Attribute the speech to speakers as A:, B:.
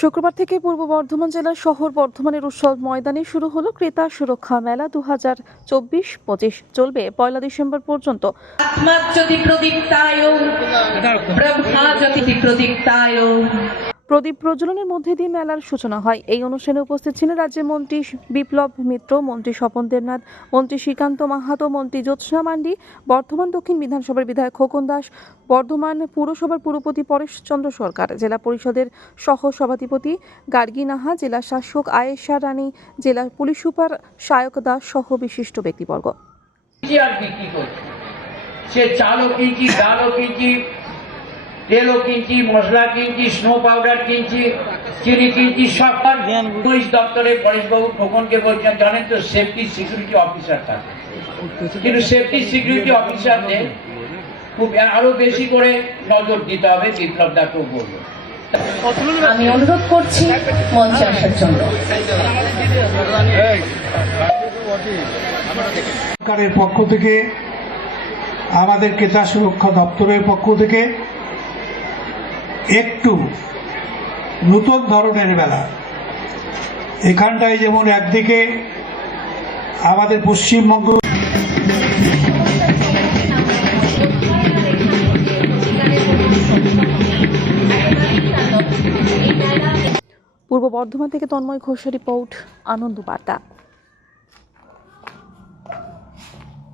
A: শুক্রবার থেকে পূর্ব বর্ধমান জেলার শহর বর্ধমানের উৎসব ময়দানে শুরু হলো ক্রেতা সুরক্ষা মেলা দু হাজার চব্বিশ পঁচিশ চলবে পয়লা ডিসেম্বর পর্যন্ত। প্রদীপ প্রজ্বলনের মধ্যে দিয়ে মেলার সূচনা হয়। এই অনুষ্ঠানে উপস্থিত ছিলেন রাজ্যের মন্ত্রী বিপ্লব মিত্র, মন্ত্রী স্বপন দেবনাথ, মন্ত্রী শ্রীকান্ত মাহাতো, মন্ত্রী জ্যোৎস্না মান্ডি, বর্ধমান দক্ষিণ বিধানসভার বিধায়ক খোকন দাস, বর্ধমান পুরসভার পুরপতি পরেশচন্দ্র সরকার, জেলা পরিষদের সহ সভাধিপতি গার্গী নাহা, জেলা শাসক আয়েশা রানী, জেলা পুলিশ সুপার সায়ক দাস সহ বিশিষ্ট ব্যক্তিবর্গ।
B: সে কিনছি তেলও কিনছি মশলা কিনছি স্নো পাউডার কিনছি চিনি কিনছি সব পুলিশ দপ্তরে পরেশবাবু খোকনকে বলছেন জানেন তো সেফটি সিকিউরিটি অফিসার থাকে। কিন্তু সেফটি সিকিউরিটি অফিসারদের খুব আরও বেশি করে নজর দিতে হবে বিপ্লব দাকেও বলব
C: আমি অনুরোধ করছি মঞ্চে আসার জন্য।
D: সরকারের পক্ষ থেকে আমাদের ক্রেতা সুরক্ষা দপ্তরের পক্ষ থেকে একটু নূতন ধরনের মেলা। এখানটায় যেমন একদিকে আমাদের পশ্চিমবঙ্গ
A: পূর্ব বর্ধমান থেকে তন্ময় ঘোষের রিপোর্ট আনন্দ বার্তা